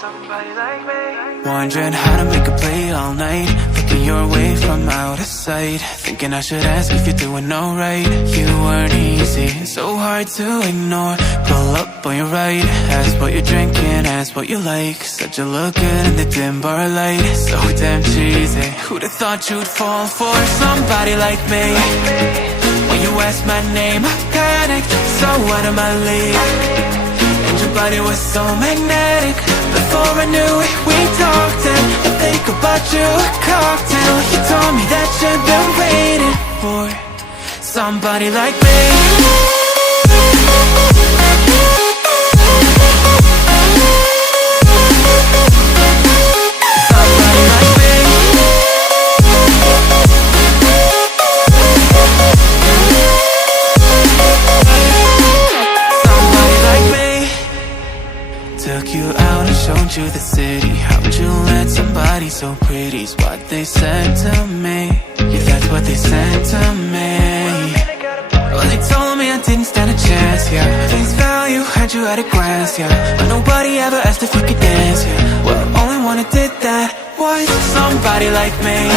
Somebody like me. Wondering how to make a play all night, looking your way from out of sight, thinking I should ask if you're doing alright. You weren't easy, so hard to ignore. Pull up on your right, ask what you're drinking, ask what you like. Said you look good in the dim bar light, so damn cheesy. Who'd have thought you'd fall for somebody like me? When you asked my name, I panicked, so out of my league. And your body was so magnetic. Before I knew it, we talked, and I think about you a cocktail. You told me that you've been waiting for somebody like me. Somebody like me. Somebody like me. Took you out and showed you the city. How'd you let somebody so pretty's what they said to me? Yeah, that's what they said to me. Well, they told me I didn't stand a chance, yeah. Face value, had you at a glance, yeah. But nobody ever asked if you could dance, yeah. Well, only one who did that was somebody like me.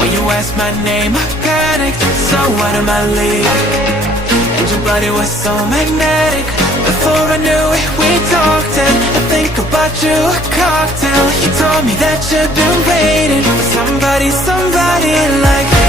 When you asked my name, I panicked, so out of my league. And your body was so magnetic. Before I knew it, we talked, and I think about you a cocktail. You told me that you've been waiting for somebody like me.